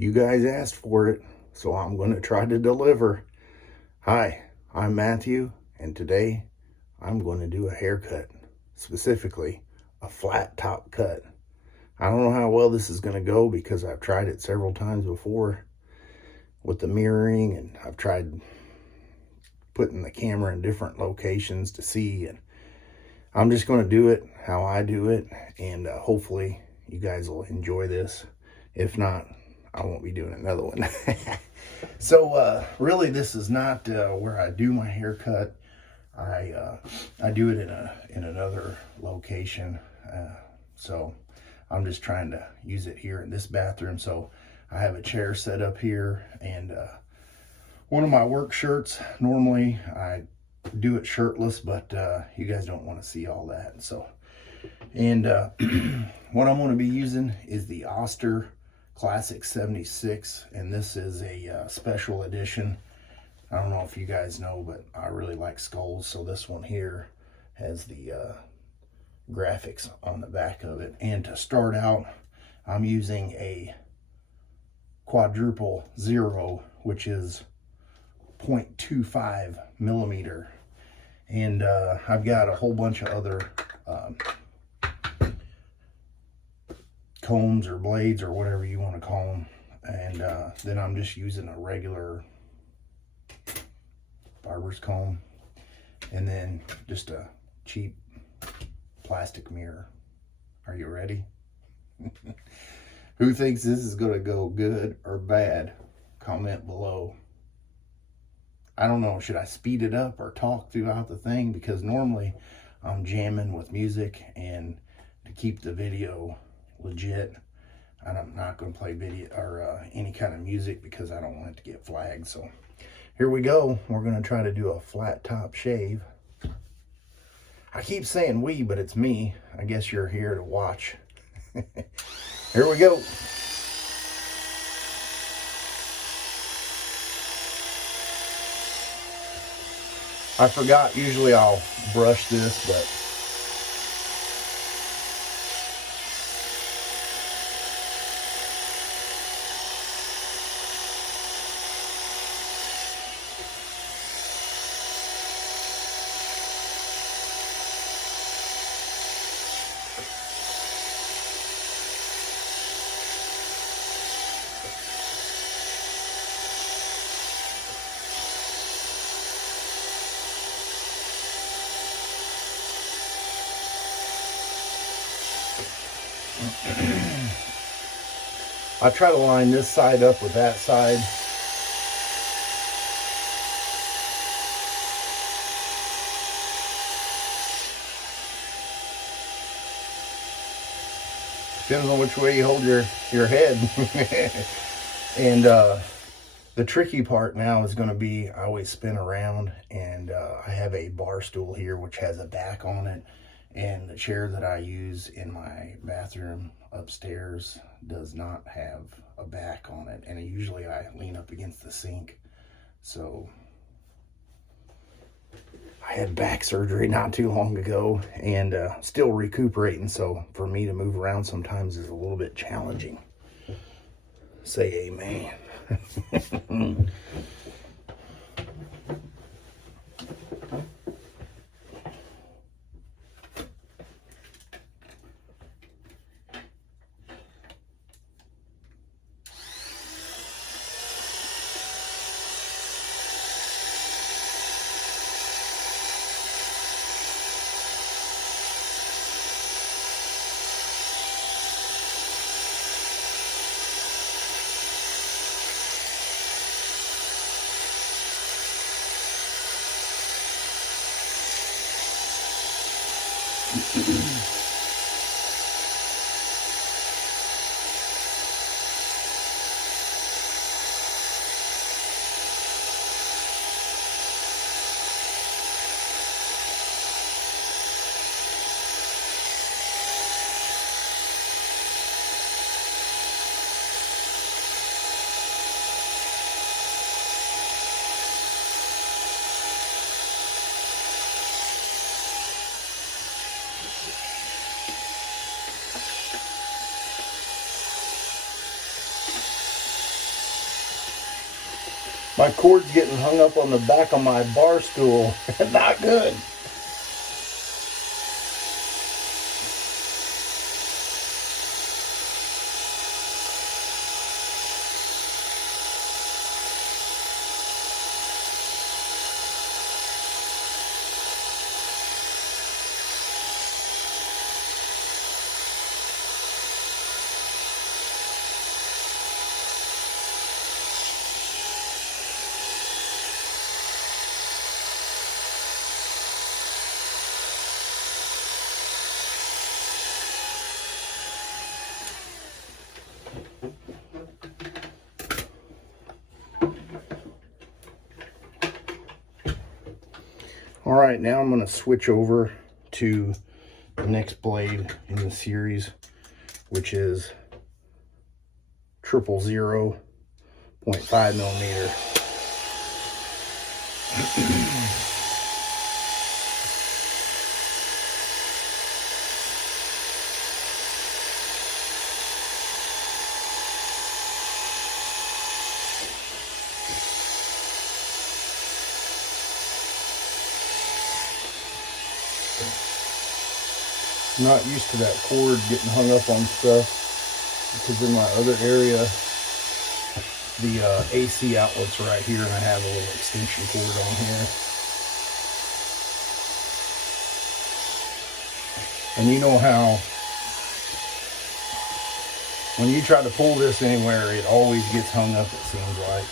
You guys asked for it, so I'm going to try to deliver. Hi, I'm Matthew, and today I'm going to do a haircut, specifically a flat top cut. I don't know how well this is going to go because I've tried it several times before with the mirroring, and I've tried putting the camera in different locations to see, and I'm just going to do it how I do it, and hopefully you guys will enjoy this. If not, I won't be doing another one. So really, this is not where I do my haircut. I do it in another location. So I'm just trying to use it here in this bathroom. So I have a chair set up here, and one of my work shirts. Normally I do it shirtless, but you guys don't want to see all that. So, and what I'm going to be using is the Oster Classic 76, and this is a special edition. I don't know if you guys know, but I really like skulls, so this one here has the graphics on the back of it. And to start out, I'm using a quadruple zero, which is 0.25 millimeter, and I've got a whole bunch of other combs or blades or whatever you want to call them, and then I'm just using a regular barber's comb, and then just a cheap plastic mirror. Are you ready? Who thinks this is going to go good or bad? Comment below. I don't know, should I speed it up or talk throughout the thing? Because normally I'm jamming with music, and to keep the video legit, and I'm not going to play video or any kind of music because I don't want it to get flagged. So here we go. We're going to try to do a flat top shave. I keep saying we, but it's me. I guess you're here to watch. Here we go. I forgot, usually I'll brush this, but I try to line this side up with that side. Depends on which way you hold your head. And the tricky part now is going to be, I always spin around, and I have a bar stool here which has a back on it, and the chair that I use in my bathroom upstairs does not have a back on it, and usually I lean up against the sink. So I had back surgery not too long ago, and still recuperating, so for me to move around sometimes is a little bit challenging. Say amen. My cord's getting hung up on the back of my bar stool. Not good. All right, now I'm going to switch over to the next blade in the series, which is 000 0.5 millimeter. I'm not used to that cord getting hung up on stuff because in my other area the AC outlet's right here, and I have a little extension cord on here. And you know how when you try to pull this anywhere, it always gets hung up, it seems like.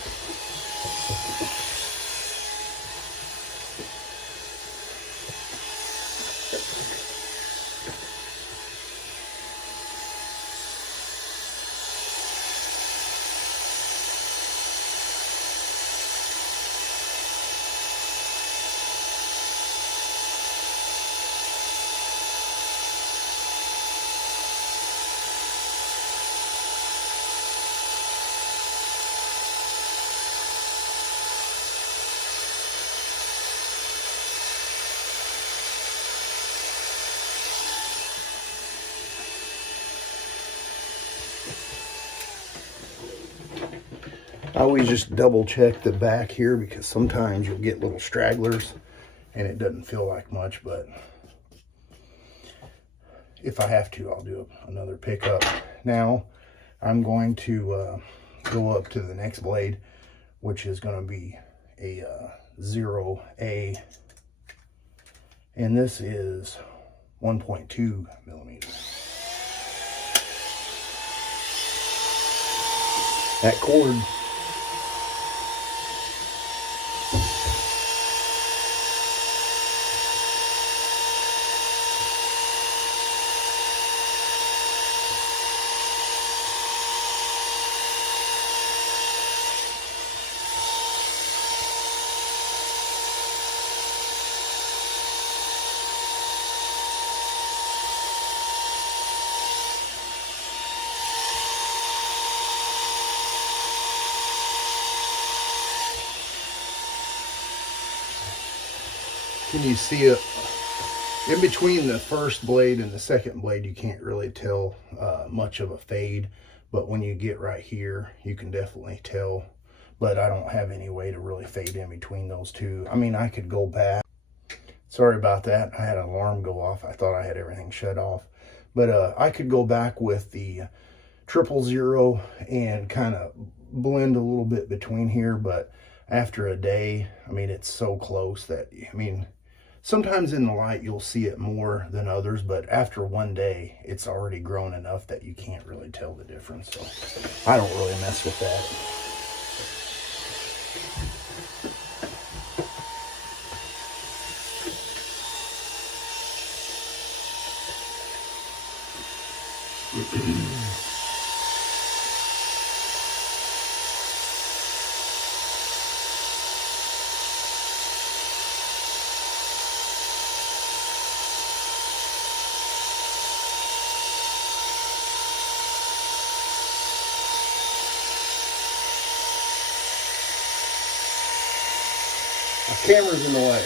I always just double check the back here because sometimes you'll get little stragglers and it doesn't feel like much, but if I have to, I'll do another pickup. Now I'm going to go up to the next blade, which is going to be a 0A, and this is 1.2 millimeters. That cord can you see it in between the first blade and the second blade? You can't really tell much of a fade, but when you get right here you can definitely tell. But I don't have any way to really fade in between those two. I mean, I could go back. Sorry about that, I had an alarm go off. I thought I had everything shut off, but I could go back with the 000 and kind of blend a little bit between here. But after a day, I mean, it's so close that, I mean, sometimes in the light you'll see it more than others, but after one day it's already grown enough that you can't really tell the difference. So I don't really mess with that. My camera's in the way.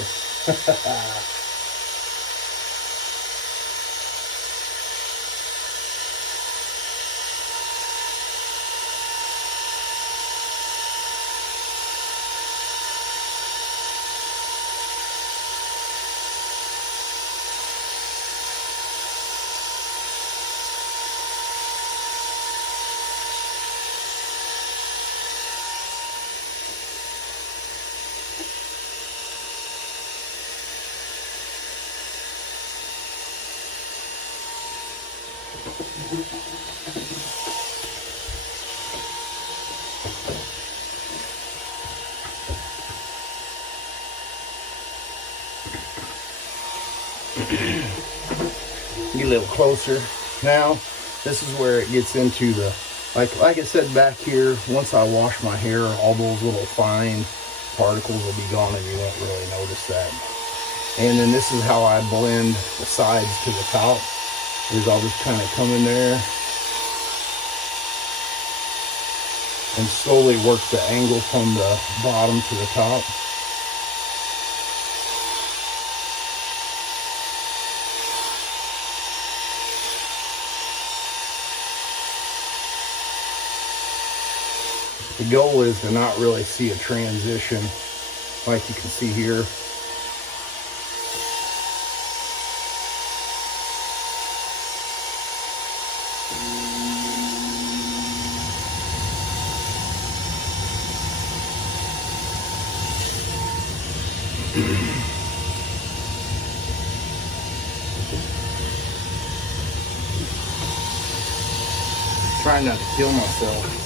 Get a little closer. Now, this is where it gets into the, like I said back here, once I wash my hair, all those little fine particles will be gone and you won't really notice that. And then this is how I blend the sides to the top, is I'll just kind of come in there and slowly work the angle from the bottom to the top. The goal is to not really see a transition like you can see here. Trying not to kill myself.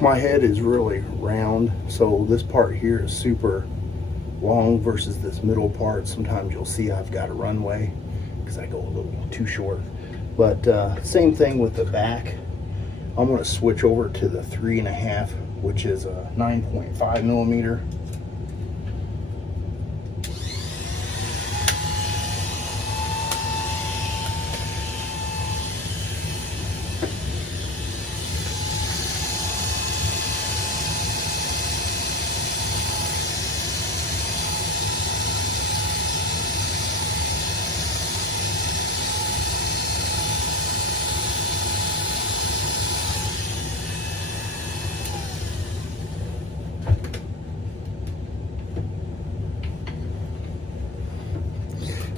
My head is really round, so this part here is super long versus this middle part. Sometimes you'll see I've got a runway because I go a little too short. But same thing with the back. I'm going to switch over to the 3.5, which is a 9.5 millimeter.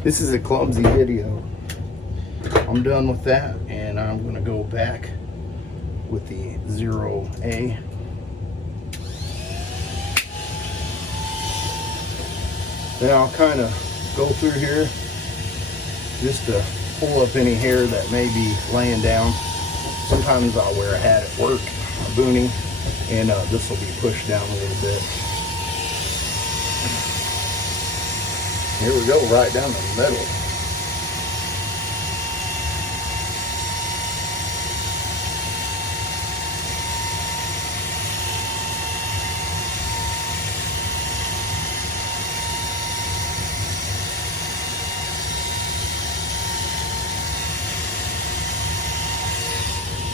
This is a clumsy video. I'm done with that, and I'm going to go back with the 0A. Then I'll kind of go through here just to pull up any hair that may be laying down. Sometimes I'll wear a hat at work, a boonie, and this will be pushed down a little bit. Here we go, right down the middle.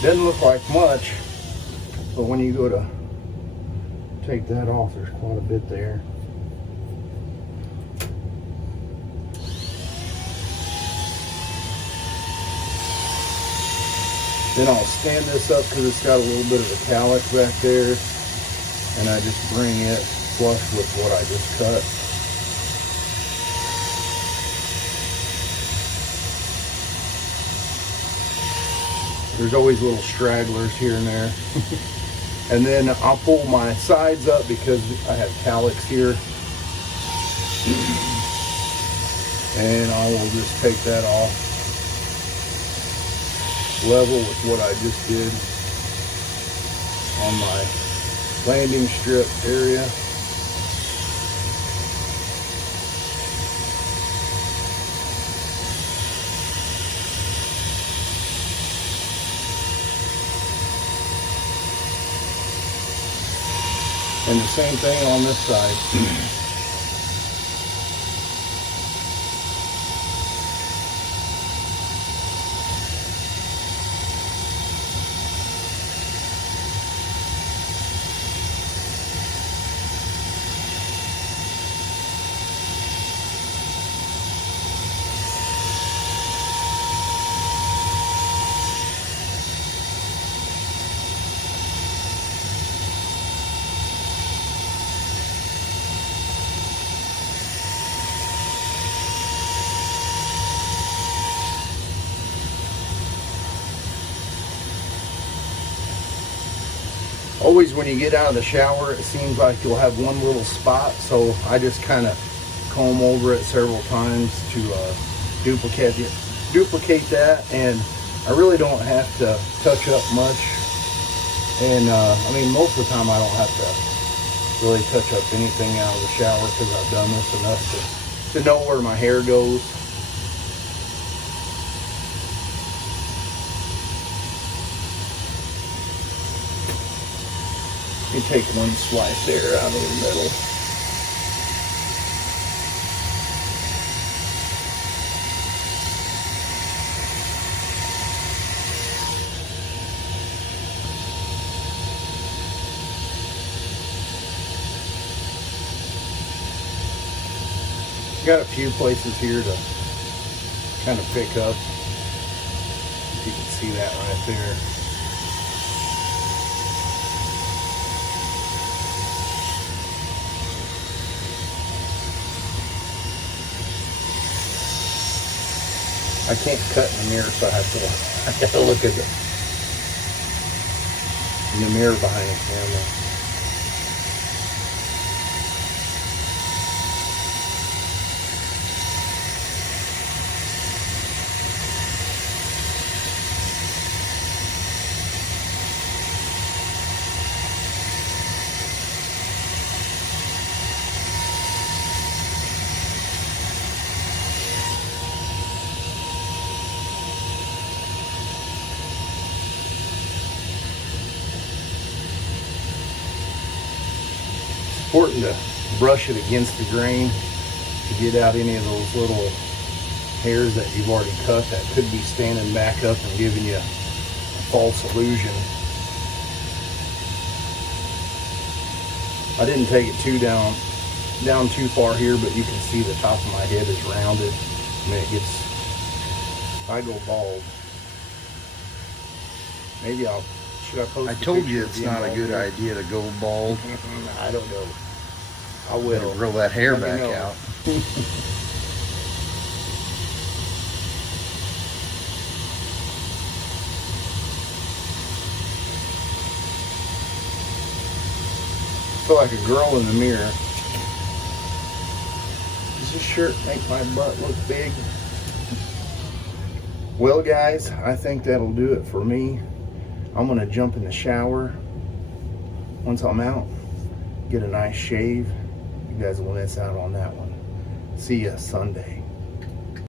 Doesn't look like much, but when you go to take that off, there's quite a bit there. Then I'll stand this up because it's got a little bit of a cowlick back there, and I just bring it flush with what I just cut. There's always little stragglers here and there. And then I'll pull my sides up because I have cowlicks here. And I will just take that off. Level with what I just did on my landing strip area. And the same thing on this side. always when you get out of the shower, it seems like you'll have one little spot. So I just kind of comb over it several times to duplicate that, and I really don't have to touch up much. And I mean, most of the time I don't have to really touch up anything out of the shower because I've done this enough to know where my hair goes. You take one slice there out of the middle. Got a few places here to kind of pick up. You can see that right there. I can't cut in the mirror, so I gotta look at in the mirror behind the camera. Important to brush it against the grain to get out any of those little hairs that you've already cut that could be standing back up and giving you a false illusion. I didn't take it down too far here, but you can see the top of my head is rounded. I mean, if I go bald, maybe should I post? I told you it's not a good idea to go bald. I don't know. I will. Grow that hair back out. I feel like a girl in the mirror. Does this shirt make my butt look big? Well, guys, I think that'll do it for me. I'm gonna jump in the shower. Once I'm out, get a nice shave. You guys will miss out on that one. See ya Sunday.